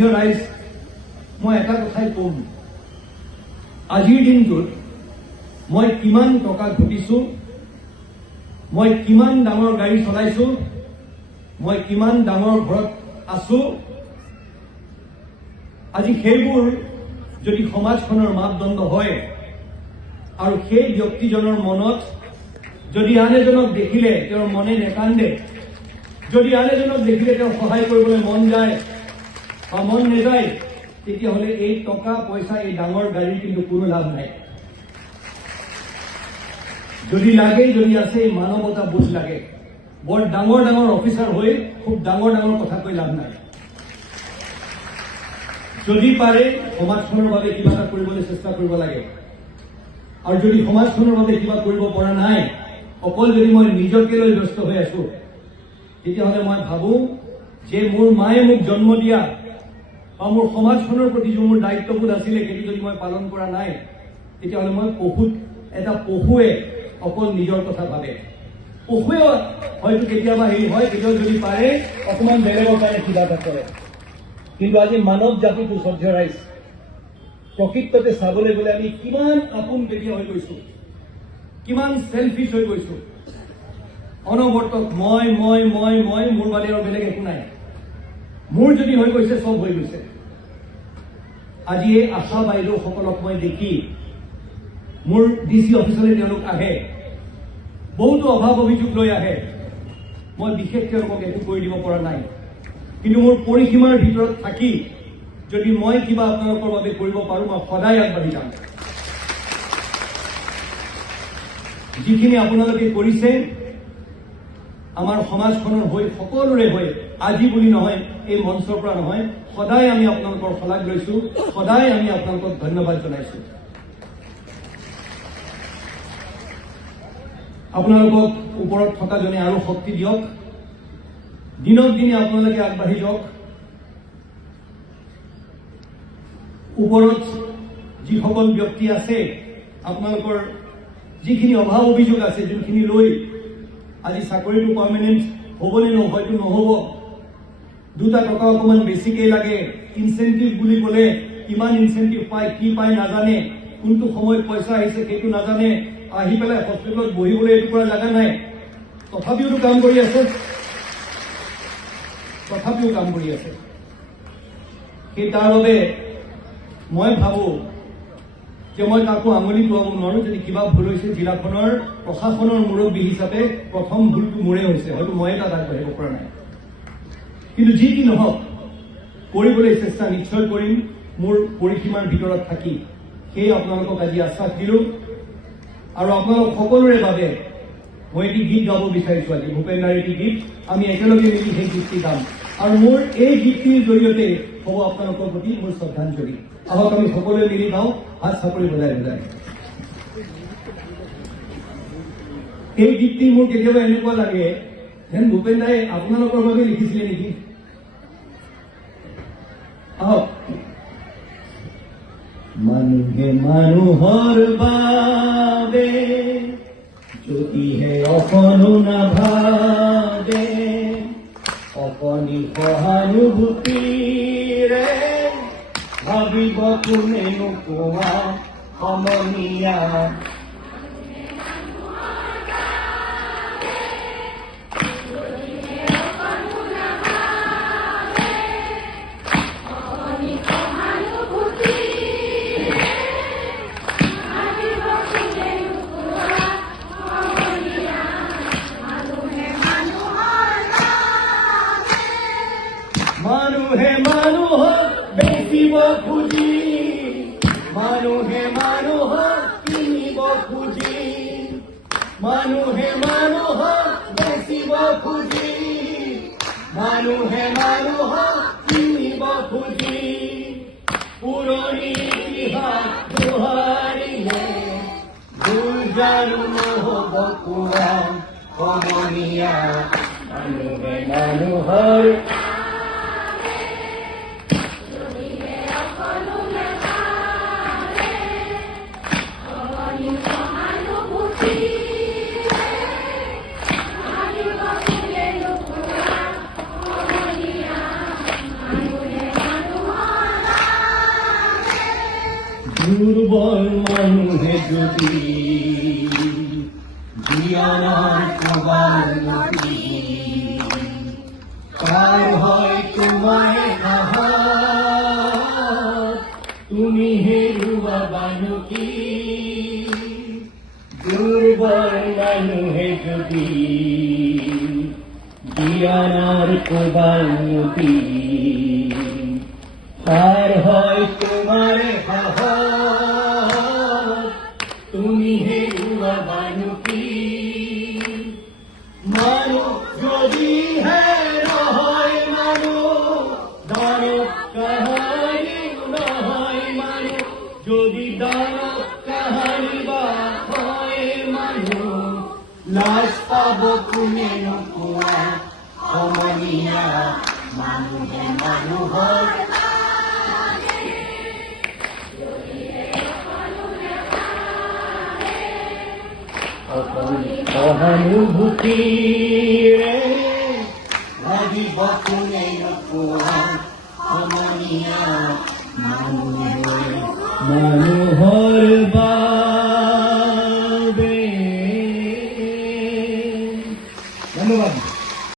শ্ৰদ্ধেয় ৰাইজ, মই এটা কথাই কম, আজিৰ দিনটোত মই কিমান টকা ঘটিছো, মই কিমান ডাঙৰ গাড়ী চলাইছো, মই কিমান ডাঙৰ ঘৰত আছো, আজি সেইবোৰ যদি সমাজখনৰ মাপদণ্ড হয় আৰু সেই ব্যক্তিজনৰ মনত যদি আন এজনক দেখিলে তেওঁৰ মনে নেকান্দে, যদি আন এজনক দেখিলে তেওঁ সহায় কৰিবলৈ মন যায় বা মন নেযায়, তেতিয়াহ'লে এই টকা পইচা, এই ডাঙৰ গাড়ীৰ কিন্তু কোনো লাভ নাই। যদি লাগে, যদি আছে, এই মানৱতা বোধ লাগে। বৰ ডাঙৰ ডাঙৰ অফিচাৰ হৈ খুব ডাঙৰ ডাঙৰ কথা কৈ লাভ নাই। যদি পাৰে সমাজখনৰ বাবে কিবা এটা কৰিবলৈ চেষ্টা কৰিব লাগে, আৰু যদি সমাজখনৰ বাবে কিবা কৰিব পৰা নাই, অকল যদি মই নিজকে লৈ ব্যস্ত হৈ আছো, তেতিয়াহ'লে মই ভাবো যে মোৰ মায়ে মোক জন্ম দিয়া বা মোৰ সমাজখনৰ প্ৰতি যে মোৰ দায়িত্ববোধ আছিলে, সেইটো যদি মই পালন কৰা নাই, তেতিয়াহ'লে মই এটা পশুৱে অকল নিজৰ কথা ভাবে। পশুৱে হয়তো কেতিয়াবা হেৰি হয়, কেতিয়াও যদি পাৰে অকণমান বেলেগৰ কাৰণে কিবা এটা কৰে। কিন্তু আজি মানৱ জাতিটো শ্ৰদ্ধেয় ৰাইজ, প্ৰকৃততে চাবলৈ গ'লে আমি কিমান আপোনবেগীয়া হৈ গৈছো, কিমান চেলফিছ হৈ গৈছো। অনবৰ্তক মই মোৰ বাদে আৰু বেলেগ একো নাই। মোৰ যদি হৈ গৈছে, চব হৈ গৈছে। আজি এই আশা বাইদেউসকলক মই দেখি মোৰ DC অফিচলৈ তেওঁলোক আহে, বহুতো অভাৱ অভিযোগ লৈ আহে। মই বিশেষ তেওঁলোকক একো কৰি দিব পৰা নাই, কিন্তু মোৰ পৰিসীমাৰ ভিতৰত থাকি যদি মই কিবা আপোনালোকৰ বাবে কৰিব পাৰো, মই সদায় আগবাঢ়ি যাম। যিখিনি আপোনালোকে কৰিছে আমাৰ সমাজখনৰ হৈ, সকলোৰে হৈ, আজি বুলি নহয়, এই মঞ্চৰ পৰা নহয়, সদায় আমি আপোনালোকৰ শলাগ লৈছো, সদায় আমি আপোনালোকক ধন্যবাদ জনাইছো। আপোনালোকক ওপৰত থকাজনে আৰু শক্তি দিয়ক, দিনক দিনে আপোনালোকে আগবাঢ়ি যাওক। ওপৰত যিসকল ব্যক্তি আছে, আপোনালোকৰ যিখিনি অভাৱ অভিযোগ আছে, যোনখিনি লৈ আজি চাকৰিটো পাৰ্মানেণ্ট হ'বনে হয়তো নহ'ব, দুটা টকা অকণমান বেছিকৈ লাগে, ইনচেণ্টিভ বুলি ক'লে কিমান ইনচেণ্টিভ পায়, কি পায় নাজানে, কোনটো সময়ত পইচা আহিছে সেইটো নাজানে, আহি পেলাই হস্পিটেলত বহিবলৈ এটুকুৰা জাগা নাই, তথাপিও কাম কৰি আছে। সেই তাৰ বাবে মই ভাবো যে মই কাকো আঙুলি টুৱাব নোৱাৰো। যদি কিবা ভুল হৈছে, জিলাখনৰ প্ৰশাসনৰ মুৰব্বী হিচাপে প্ৰথম ভুলটো মোৰে হৈছে, হয়তো মই তাত আগবাঢ়িব পৰা নাই। কিন্তু যি কি নহওক, কৰিবলৈ চেষ্টা নিশ্চয় কৰিম, মোৰ পৰিসীমাৰ ভিতৰত থাকি। সেই আপোনালোকক আজি আশ্বাস দিলো। আৰু আপোনালোক সকলোৰে বাবে মই এটি গীত গাব বিচাৰিছো আজি, ভূপেন দাৰ এটি গীত। আমি একেলগে মিলি সেই গীতটি গাম, আৰু মোৰ এই গীতটিৰ জৰিয়তে হ'ব আপোনালোকৰ প্ৰতি মোৰ শ্ৰদ্ধাঞ্জলি। আহক আমি সকলোৱে মিলি গাওঁ, হাত চাপৰি বজাই বজাই। এই গীতটি মোৰ কেতিয়াবা এনেকুৱা লাগে যেন ভূপেন দাই আপোনালোকৰ বাবে লিখিছিলে নেকি। আহক। মানুহে মানুহৰ বাবে যদিহে অকণো নাভাবে, অকণি সহানুভূতিৰে ভাবিব কোনেনো কোৱা সমনীয়া। মানুহে মানুহক বেচিব খুজি, মানুহে মানুহক কিনিব খুজি, মানুহে মানুহক বেচিব খুজি, মানুহে মানুহক কিনিব খুজি। পুৰণি ইতিহাস দোহাৰিলে ভুল জানো নহ'ব কোৱা সমনীয়া। মানুহে মানুহৰ দুর্বল মানুহে যদি জিয়ানার প্রবাল নদী কার হয় তোমায় হাহাত তুমি হেরুয়া বানুকি দুর্বল মানুহে যদি জিয়ানার প্রবাল নদী কার হয় তোমার হাহাত তুমি হেরুয়া বানুকি মানো যদি হয় মানো দানব কাহানি নয় মানো যদি দানব কাহানি বা হয় মানো লাশ পাবো কুনে নকুয়া অমনিয়া মানুহে মানুহর সহানুভূতি রে লাগিব কোনে নকোৱা সমনীয়া মানুহৰ